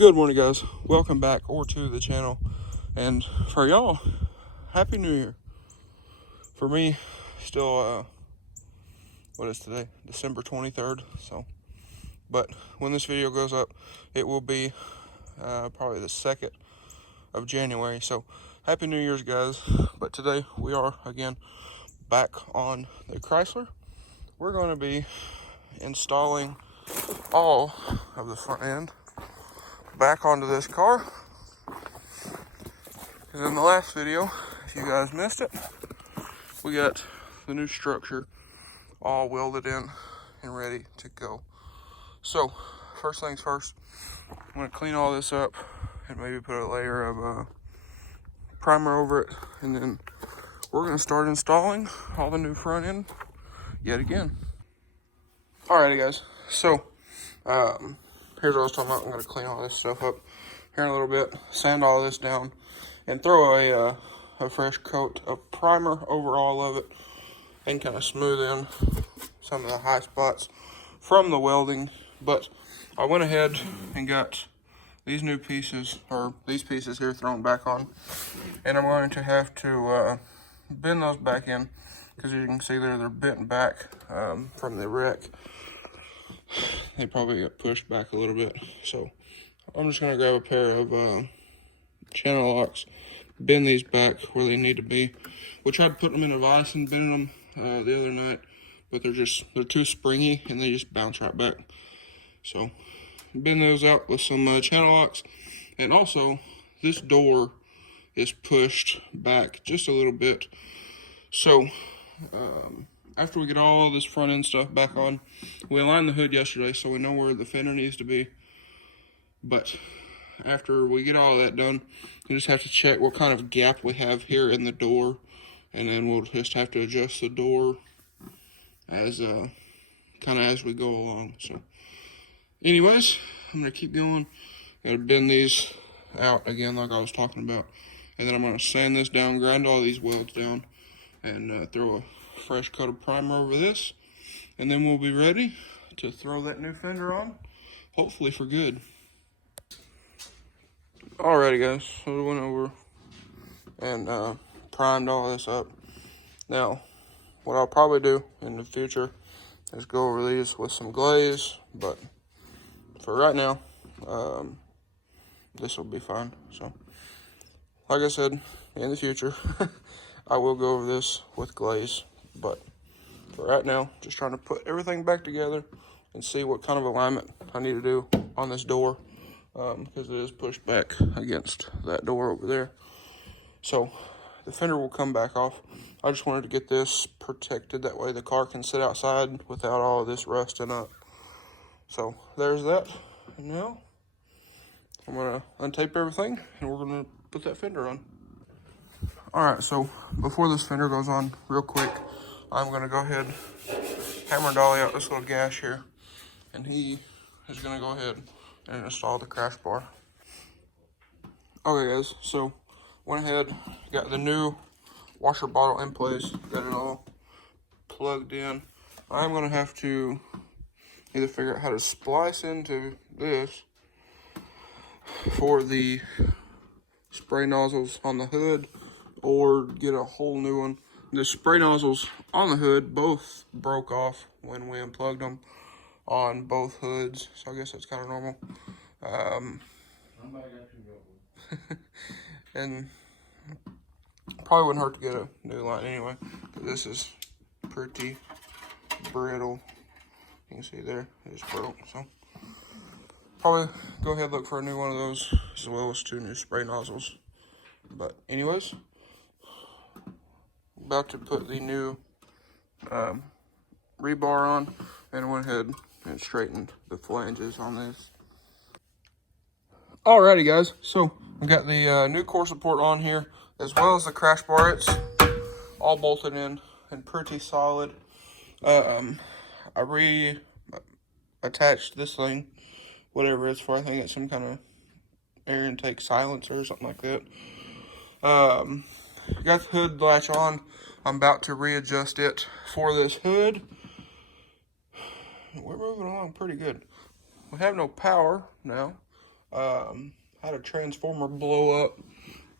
Good morning, guys. Welcome back to the channel. And for y'all, Happy New Year. For me, still, what is today? December 23rd. But when this video goes up, it will be probably the 2nd of January. So, Happy New Year's, guys. But today, we are, again, back on the Chrysler. We're going to be installing all of the front end back onto this car. Because in the last video, if you guys missed it, we got the new structure all welded in and ready to go. So, first things first, I'm going to clean all this up and maybe put a layer of primer over it, and then we're going to start installing all the new front end yet again. Alrighty, guys, so here's what I was talking about. I'm going to clean all this stuff up here in a little bit, sand all this down, and throw a fresh coat of primer over all of it, and kind of smooth in some of the high spots from the welding. But I went ahead and got these new pieces, or these pieces here, thrown back on, and I'm going to have to bend those back in, because you can see there they're bent back from the wreck. They probably got pushed back a little bit, so I'm just going to grab a pair of channel locks, bend these back where they need to be. We tried putting them in a vise and bending them the other night, but they're too springy and they just bounce right back. So bend those out with some channel locks. And also, this door is pushed back just a little bit. So after we get all of this front end stuff back on, we aligned the hood yesterday, so we know where the fender needs to be. But after we get all of that done, we just have to check what kind of gap we have here in the door, and then we'll just have to adjust the door as kind of as we go along. So anyways, I'm gonna keep going. Gotta bend these out again like I was talking about, and then I'm gonna sand this down, grind all these welds down, and throw a fresh coat of primer over this, and then we'll be ready to throw that new fender on, hopefully for good. Alrighty, guys, so we went over and primed all this up. Now, what I'll probably do in the future is go over these with some glaze, but for right now, this will be fine. So, like I said, in the future, I will go over this with glaze, but for right now, just trying to put everything back together and see what kind of alignment I need to do on this door, because it is pushed back against that door over there. So the fender will come back off. I just wanted to get this protected, that way the car can sit outside without all of this rusting up. So there's that. And now I'm gonna untape everything and we're gonna put that fender on. Alright, so before this fender goes on, real quick, I'm gonna go ahead, hammer dolly out this little gash here, and he is gonna go ahead and install the crash bar. Okay, guys, so went ahead, got the new washer bottle in place, got it all plugged in. I'm gonna have to either figure out how to splice into this for the spray nozzles on the hood, or get a whole new one. The spray nozzles on the hood both broke off when we unplugged them on both hoods, so I guess that's kind of normal. And probably wouldn't hurt to get a new line anyway, but this is pretty brittle. You can see there, it just broke. So probably go ahead and look for a new one of those, as well as 2 new spray nozzles. But anyways, about to put the new rebar on, and went ahead and straightened the flanges on this. Alrighty, guys, so we got the new core support on here, as well as the crash bar. It's all bolted in and pretty solid. I reattached this thing, whatever it's for. I think it's some kind of air intake silencer or something like that. Got the hood latch on. I'm about to readjust it for this hood. We're moving along pretty good. We have no power now, Had a transformer blow up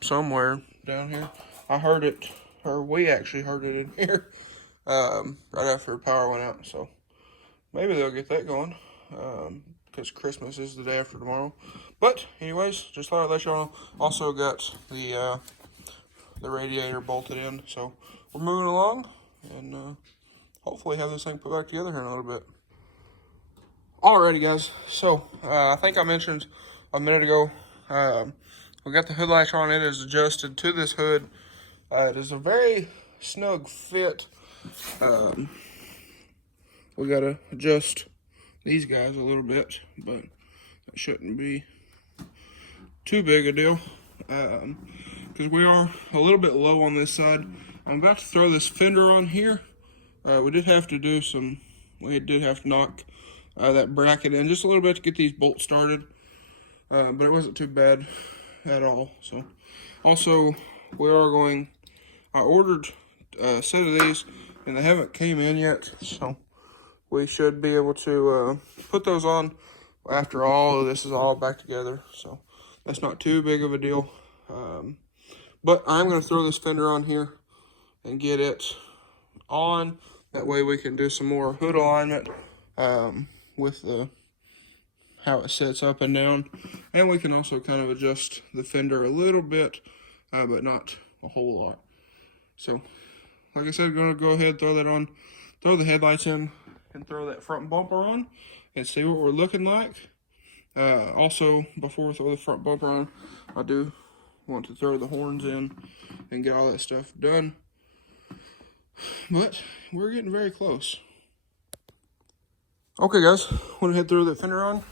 somewhere down here. I heard it, or we actually heard it in here, right after the power went out. So maybe they'll get that going, because Christmas is the day after tomorrow. But anyways, just thought I'd let y'all know. Also got the radiator bolted in, so we're moving along, and hopefully have this thing put back together here in a little bit. Alrighty guys, so I think I mentioned a minute ago, we got the hood latch on. It is adjusted to this hood. It is a very snug fit. We gotta adjust these guys a little bit, but it shouldn't be too big a deal, because we are a little bit low on this side. I'm about to throw this fender on here. We did have to knock that bracket in just a little bit to get these bolts started, but it wasn't too bad at all. So also I ordered a set of these and they haven't came in yet, so we should be able to put those on after all of this is all back together. So that's not too big of a deal, but I'm going to throw this fender on here and get it on. That way we can do some more hood alignment with how it sets up and down, and we can also kind of adjust the fender a little bit, but not a whole lot. So like I said, I'm gonna go ahead, throw that on, throw the headlights in, and throw that front bumper on and see what we're looking like. Also, before we throw the front bumper on, I do want to throw the horns in and get all that stuff done, but we're getting very close. Okay guys, went ahead and threw the fender on,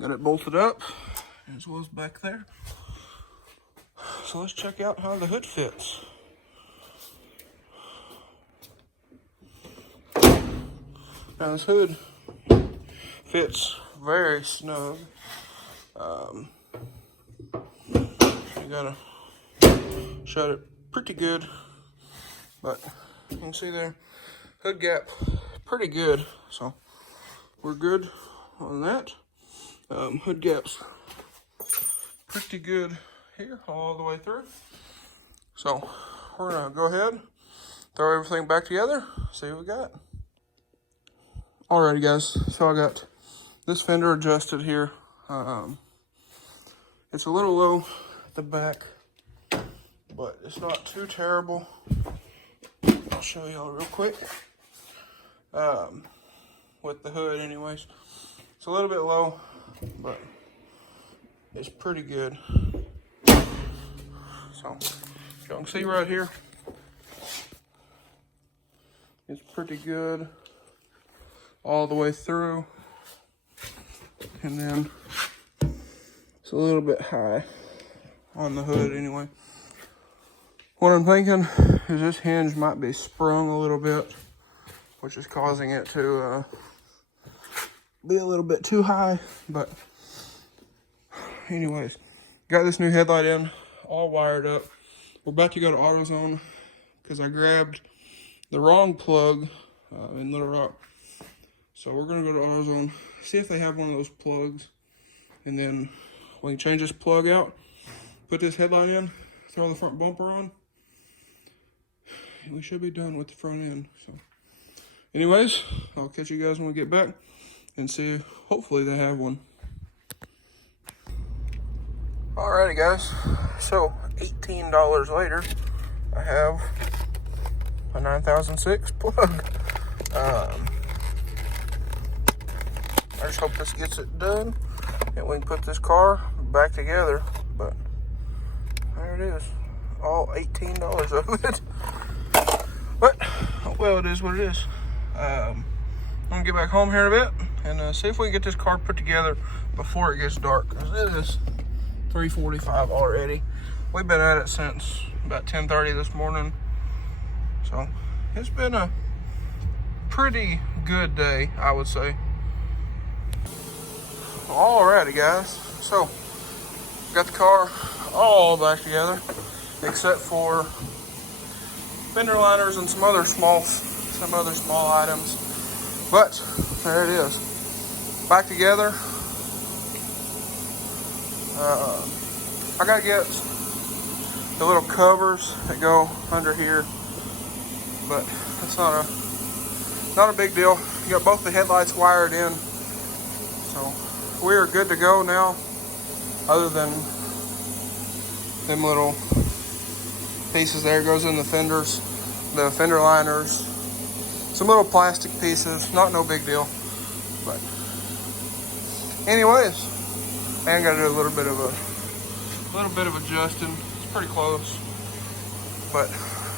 got it bolted up as well as back there. So let's check out how the hood fits. Now this hood fits very snug. You gotta shut it pretty good, but you can see there, hood gap pretty good, so we're good on that. Hood gap's pretty good here all the way through. So we're gonna go ahead, throw everything back together, see what we got. Alrighty guys, so I got this fender adjusted here. It's a little low at the back, but it's not too terrible. I'll show y'all real quick. With the hood anyways. It's a little bit low, but it's pretty good. So, you can see right here, it's pretty good all the way through. And then it's a little bit high on the hood anyway. What I'm thinking is this hinge might be sprung a little bit, which is causing it to be a little bit too high. But anyways, got this new headlight in, all wired up. We're about to go to AutoZone because I grabbed the wrong plug in Little Rock. So we're gonna go to AutoZone, see if they have one of those plugs, and then we can change this plug out, put this headlight in, throw the front bumper on, and we should be done with the front end. So anyways, I'll catch you guys when we get back and see, hopefully they have one. Alrighty guys, so $18 later, I have a 9006 plug. I just hope this gets it done and we can put this car back together, but there it is, all $18 of it. But, well, it is what it is. I'm gonna get back home here in a bit and see if we can get this car put together before it gets dark, because it is 3:45 already. We've been at it since about 10:30 this morning, so it's been a pretty good day, I would say. Alrighty guys, so got the car all back together except for fender liners and some other small items, but there it is, back together. I gotta get the little covers that go under here, but it's not a big deal. You got both the headlights wired in, so we are good to go now, other than them little pieces there. Goes in the fenders, the fender liners, some little plastic pieces, no big deal. But anyways, and gotta do a little bit of adjusting. It's pretty close, but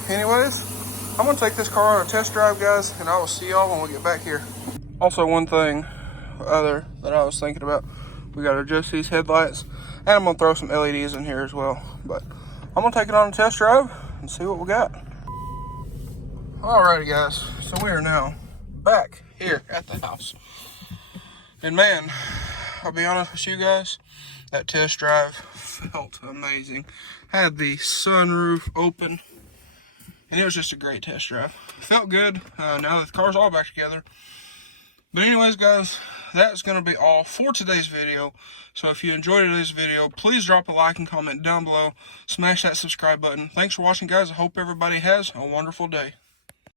anyways, I'm gonna take this car on a test drive, guys, and I will see y'all when we get back here. Also, one thing other that I was thinking about, we gotta adjust these headlights, and I'm gonna throw some LEDs in here as well. But I'm gonna take it on a test drive and see what we got. Alrighty, guys, so we are now back here at the house, and man, I'll be honest with you guys, that test drive felt amazing. Had the sunroof open, and it was just a great test drive. Felt good. Now that the car's all back together. But anyways, guys, that's going to be all for today's video. So if you enjoyed today's video, please drop a like and comment down below. Smash that subscribe button. Thanks for watching, guys. I hope everybody has a wonderful day.